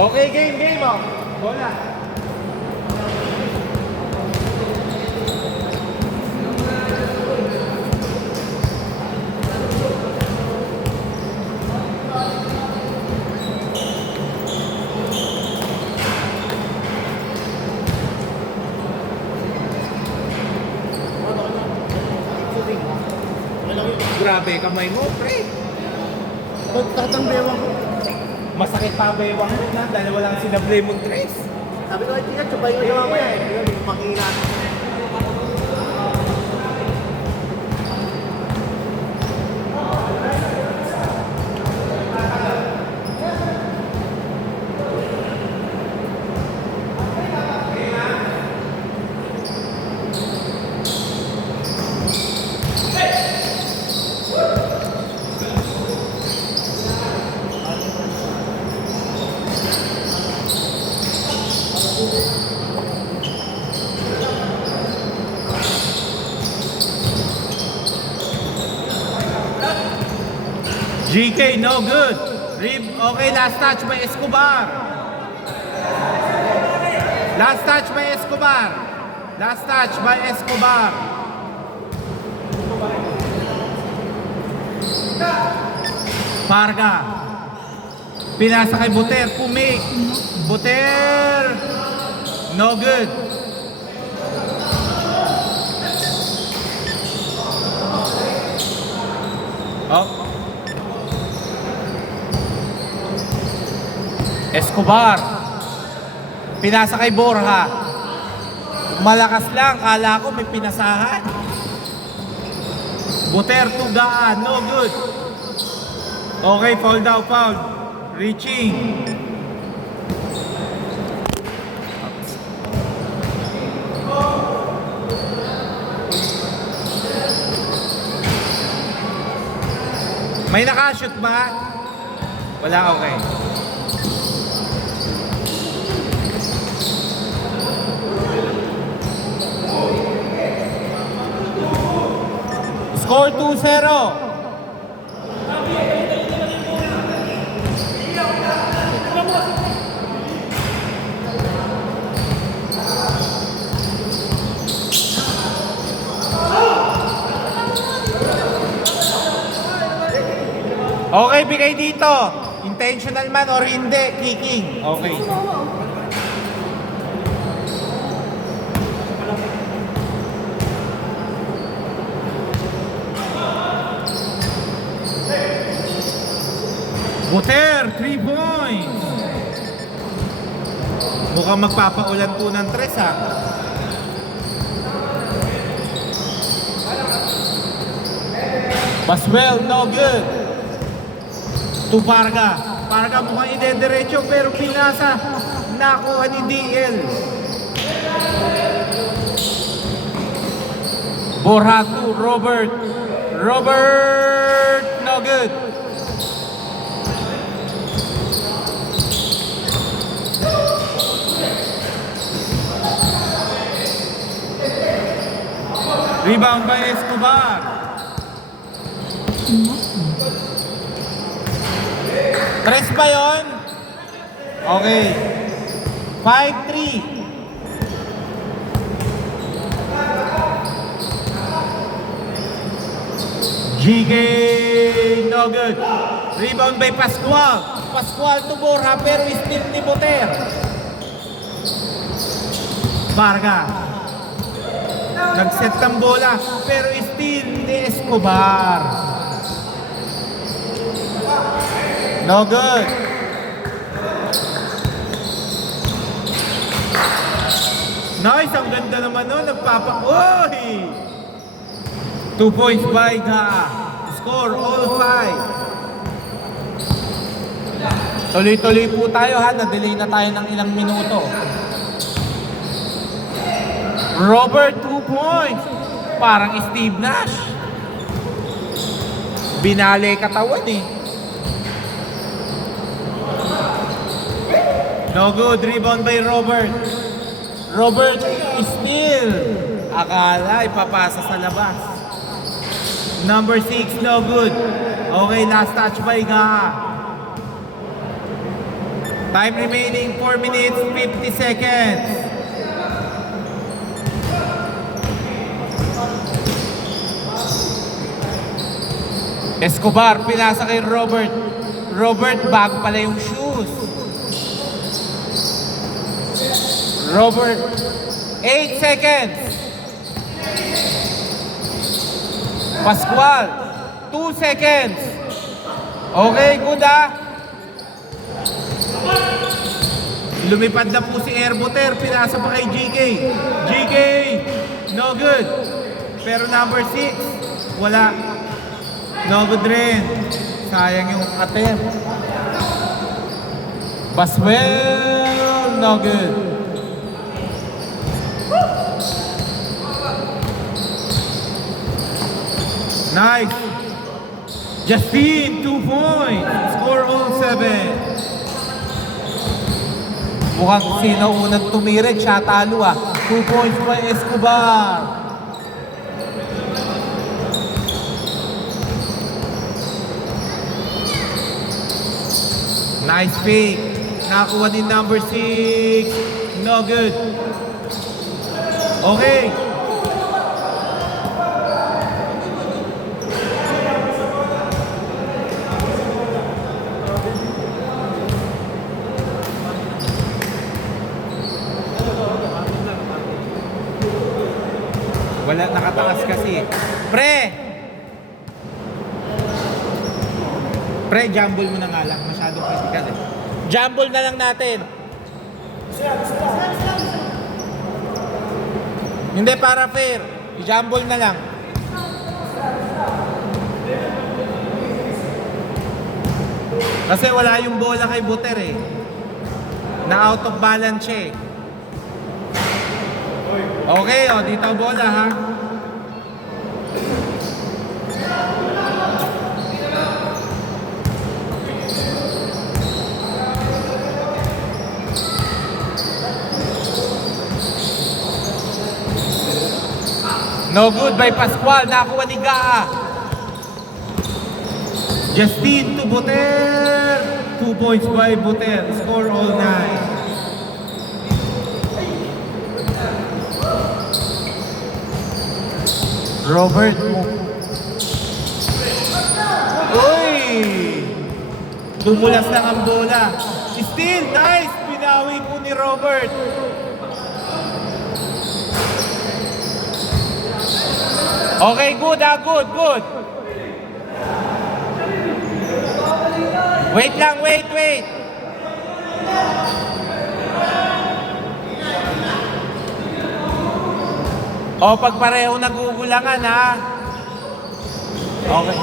Okay, game, oh. Bola. Grabe, kamay mo, pre. Pagtatang bewang ko. Masakit pa ba yung mo na dahil walang sinablay mong tres? Sabi ko, tiyan, sabay ko yung mamaya eh. Yun, yung makina. GK, no good. Rib, okay, last touch by Escobar. Last touch by Escobar. Last touch by Escobar. Parga. Pinasa kay Buter, pumik. Buter. No good. Oh. Escobar. Pinasa kay Borja. Malakas lang. Kala ko may pinasahan. Buter tugaan. No good. Okay, foul daw, foul. Reaching. May nakashoot ba? Wala, okay. Score 2-0. Okay, bigay dito. Intentional man or hindi, kicking. Okay. Buter, 3 points. Mukhang magpapaulan po ng tres, ha. Baswell, no good. To Parga. Parga mukhang ide-diretso pero pinasa. Nakuha ni DL. Borja to Robert. Robert, no good. Rebound by Escobar. Tres ba yun? Okay. 5-3. GK, no good. Rebound by Pascual. Pascual to Borja pero still ni Buter. Varga. Nag-set ng bola pero still ni Escobar. No good. Nice, ang ganda naman nun. Uy! 2 points by the score, all 5. Tuloy-tuloy po tayo, ha. Na-delay na tayo ng ilang minuto. Robert, 2 points. Parang Steve Nash. Binali katawan, eh. No good, rebound by Robert. Robert still. Akala ipapasa sa labas. Number 6, no good. Okay, last touch by Gaha. Time remaining 4 minutes 50 seconds. Escobar, pinasa kay Robert. Robert, bago pala yung shoes. Robert, 8 seconds. Pascual, 2 seconds. Okay, good ah. Lumipad na po si Airboter, pinasa pa kay GK. GK, no good. Pero number 6, wala. No good rin. Sayang yung attempt. Baswell, no good. Nice. Justin, 2 points. Score all 7. Mukhang sino unang tumirik, siya talo ah. 2 points by Escobar. Nice fake. Nakakuha ni number 6. No good. Okay. Wala, nakatakas kasi. Pre! Pre, jumble mo na nga lang. Masyadong critical eh. Jumble na lang natin. Hindi, para fair. I-jumble na lang. Kasi wala yung bola kay Buter eh. Na out of balance siya eh. Okay, o, dito ang bola ha. No good by Pascual, nakakuha ni Gaa. Justin to Buter. 2 points by Buter. Score all 9. Robert mo. Uy! Dumulas lang ang bola. Still, nice! Pinawi po ni Robert. Okay, good ah, good, good. Wait lang, wait. O, pag pareho nagugulangan ha. Okay.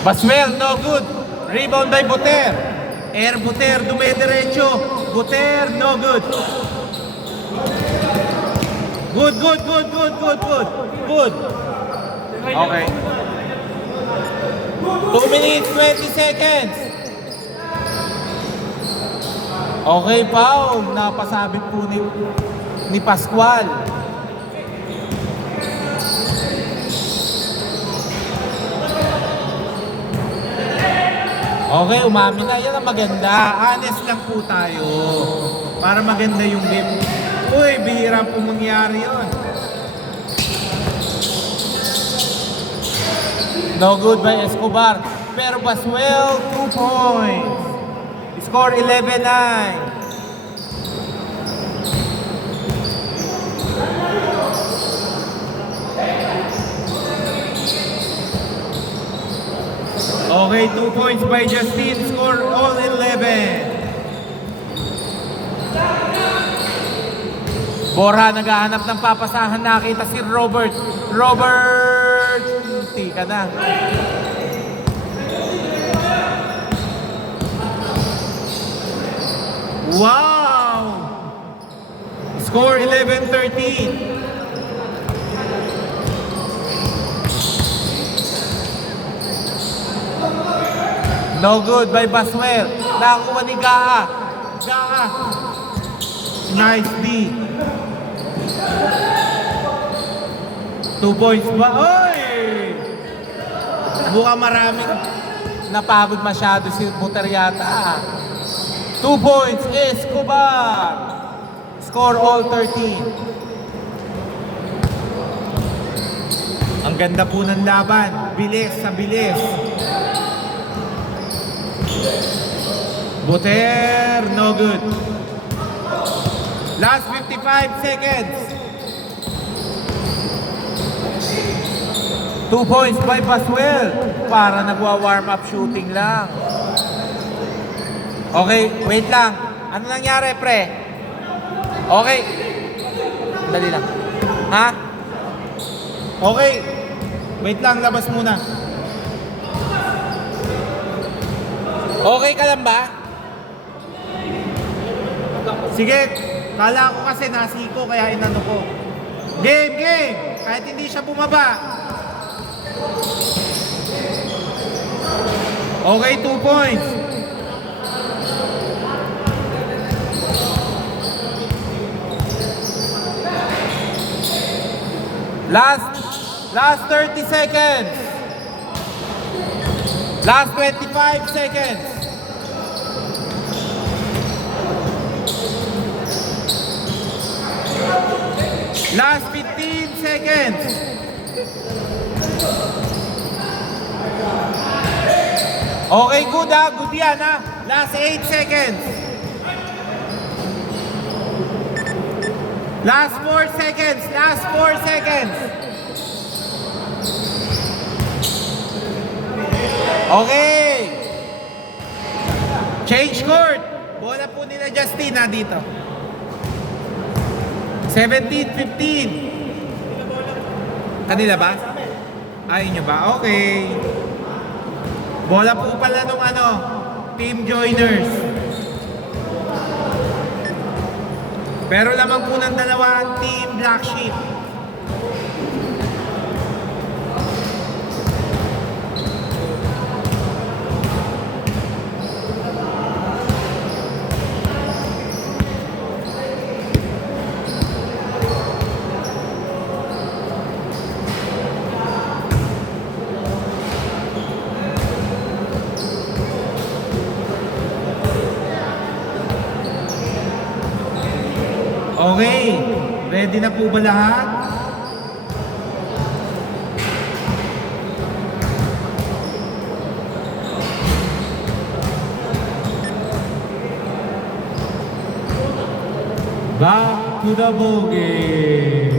Baswell, no good. Rebound by Buter. Air Buter, dumediretso. Buter, no good. Good. Good. Okay. 2 minutes, 20 seconds. Okay, foul. Napasabit po ni Pascual. Okay, umamin na. Yan ang maganda. Honest lang po tayo. Para maganda yung game. Uy, bihira po mangyari yun. No good by Escobar. Pero Baswell, 2 points. Score 11-9. Okay, 2 points by Justin. Score all 11. Borja naghahanap ng papasahan. Nakita si Robert. Robert! Hindi ka na. Wow! Score 11-13. No good by Baswell. Nakakuha ni Gaa. Nice D. 2 points ba? Oy! Mukhang napagod masyado si Buter yata. 2 points, Escobar. Score all 13. Ang ganda po ng laban. Bilis sa bilis. Buter, no good. Last 55 seconds. 2 points by Paswell. Para nagwa-warm up shooting lang. Okay, wait lang. Ano nangyari, pre? Okay. Dali lang. Ha? Okay. Wait lang, labas muna. Okay ka lang ba? Sige, kala ko kasi nasiko kaya inano ko. Game, game! Kahit hindi siya bumaba. Okay, 2 points. Last 30 seconds. Last 25 seconds. Last 15 seconds. Okay, good ha. Good yan ha. Last 8 seconds. Last 4 seconds. Last 4 seconds. Okay. Change court. Bola po nila Justin ha dito. 17-15. Kanila ba? Ayun nyo ba? Okay. Bola po pala nung team joiners. Pero lamang po ng dalawa ang team Black Sheep. Okay, ready na po ba lahat? Back to the ball game.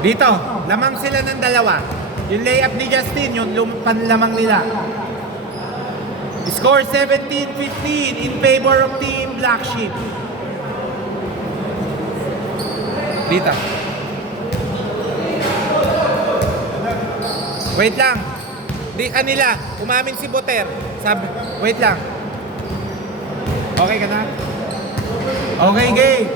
Dito, lamang sila ng dalawa. Yung layup ni Justin, yung panlamang nila. Score 17-15 in favor of Team Black Sheep. Dito. Wait lang. Di kanila. Umamin si Buter. Sabi, wait lang. Okay ka na? Okay, game.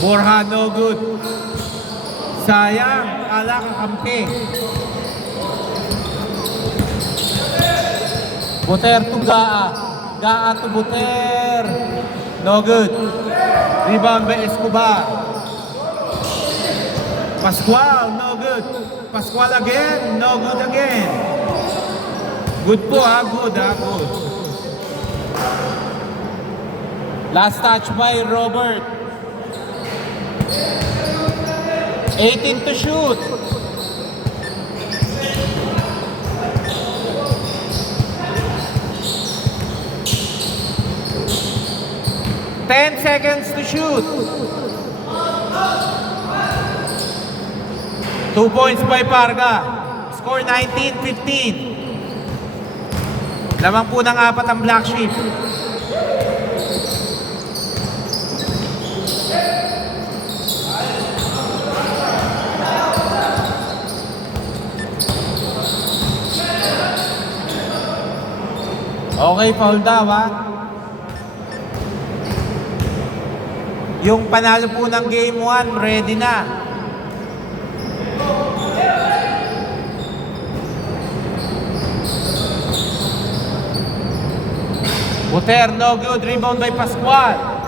Borja, no good. Sayang, ala kang kampi. Buter to Gaa. Gaa to Buter. No good. Rebound by Escobar. Pascual, no good. Pascual again, no good again. Good po ha, good ha, good. Last touch by Robert. 18 to shoot. Ten seconds to shoot. 2 points by Parga. Score 19-15. Lamang po ng 4 ang Black Sheep. Okay, foul daw ha. Yung panalo po ng game 1, ready na. Buter, no good. Rebound by Pascual.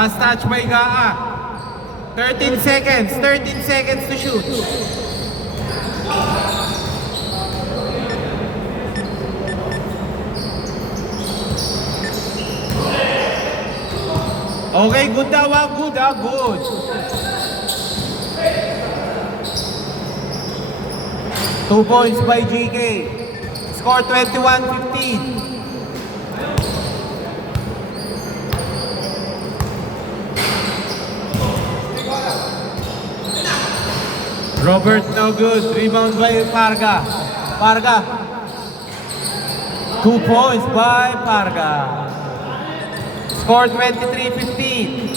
Last touch by Gaa. 13 seconds. 13 seconds to shoot. Okay, good daw. Good. 2 points by GK. Score 21-15. Robert, no good. Rebound by Parga. 2 points by Parga. Score 23-15.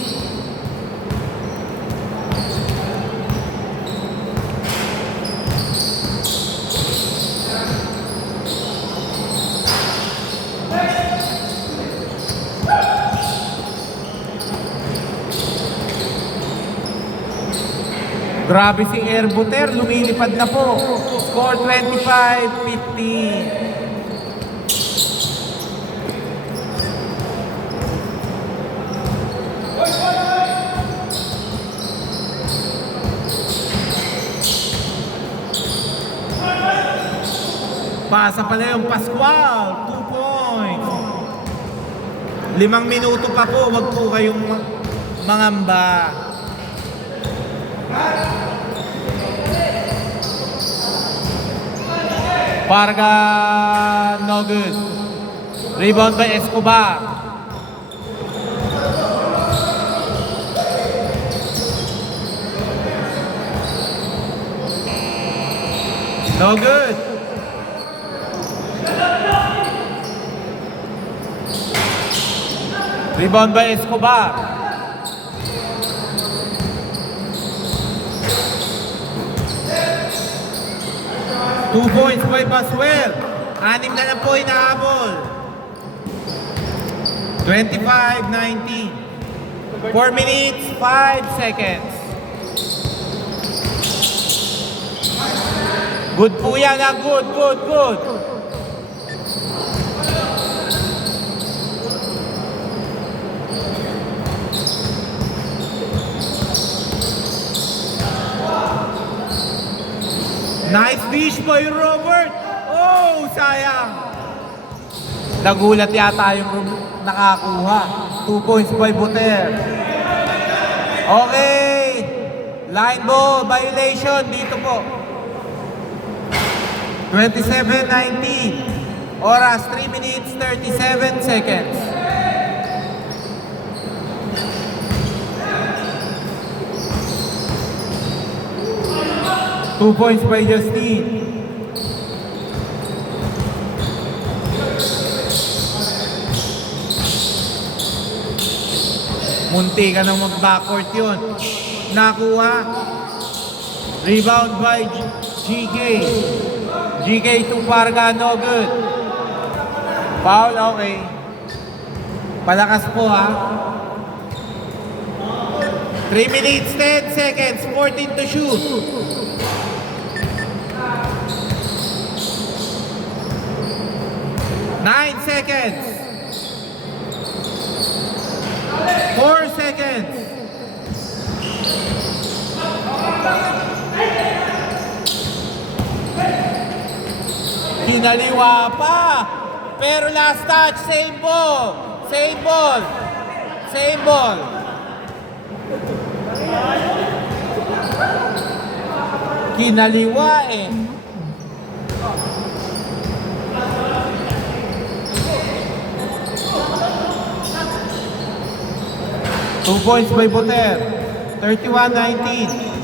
Grabe si Airbuter, lumilipad na po. Score 25-15. Pasa pala yung Pascual, 2 points. 5 minuto pa po, wag po kayong mangamba. Parga, no good. Rebound by Escobar. No good. Rebound by Escobar. Two points by Baswell. 6 na lang po inahabol. 25-19. 4 minutes, 5 seconds. Good po yan, ha? Good. Nice dish by Robert. Oh, sayang. Nagulat yata yung nakakuha. 2 points by Buter. Okay. Line ball violation dito po. 27-19. Oras 3 minutes 37 seconds. Two points by Justine. Munti ka nang mag-backward yun. Nakuha. Rebound by GK. GK to Parga, no good. Foul, okay. Palakas po, ha. 3 minutes 10 seconds. 14 to shoot. 9 seconds. 4 seconds. Kinaliwa pa. Pero last touch, same ball. Kinaliwa eh. Two points by Buter. 31-19.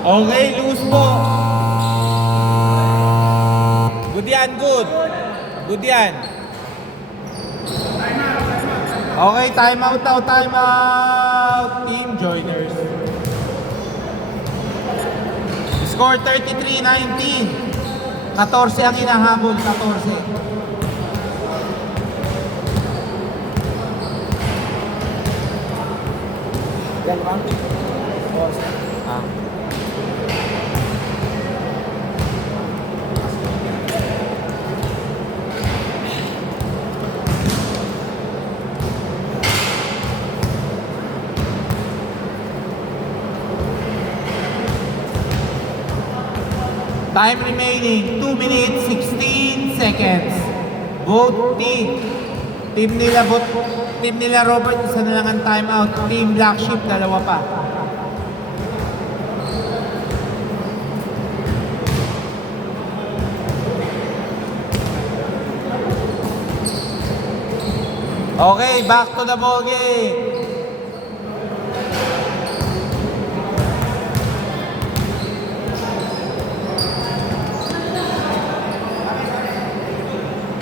Okay, loose po. Good yan. Okay, time out. Team joiners. Score 33-19. 14 ang hinahabol, 14. Yan ba? Ah. Time remaining, 2 minutes, 16 seconds. Vote team. Team nila Robert, isa na lang ang timeout. Team Black Sheep, dalawa pa. Okay, back to the ball game.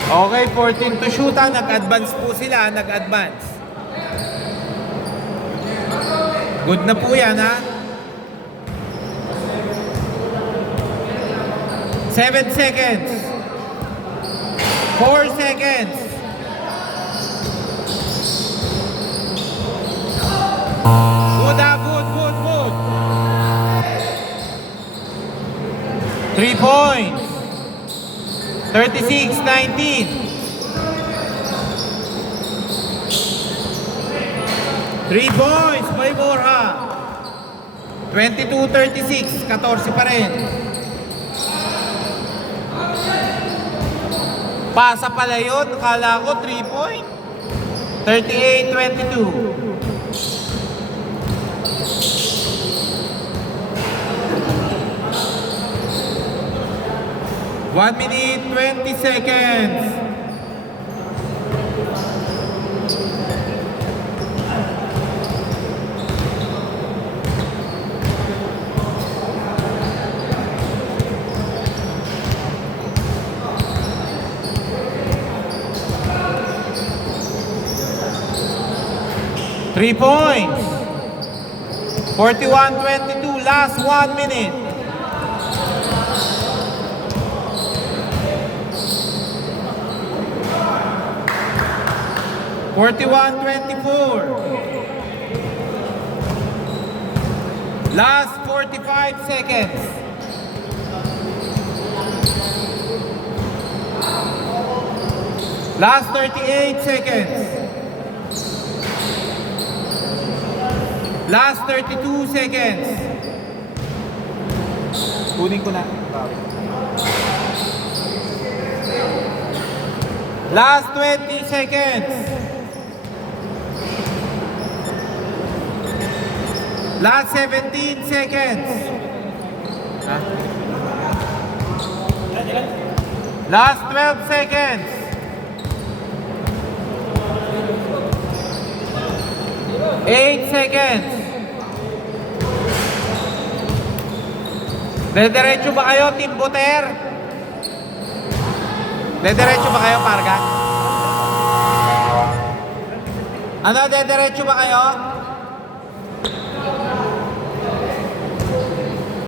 Okay, 14 to shoot ha. Nag-advance po sila, nag-advance. Good na po yan ha. 7 seconds. 4 seconds. Good ha, good. 3 points. 36-19. 3 points by Borja. 22-36, 14 pa rin. Pasa pala yun, akala ko 3 point. 38-22. One minute, 20 seconds. Three points. 41-22, last 1 minute. Forty-one, 24. Last 45 seconds. Last 38 seconds. Last 32 seconds. Kunin ko na. Last 20 seconds. Last 17 seconds. Last 12 seconds. Eight seconds. Dediretso ba kayo, Team Buter? Dediretso ba kayo, Parga? Ano, dediretso ba kayo?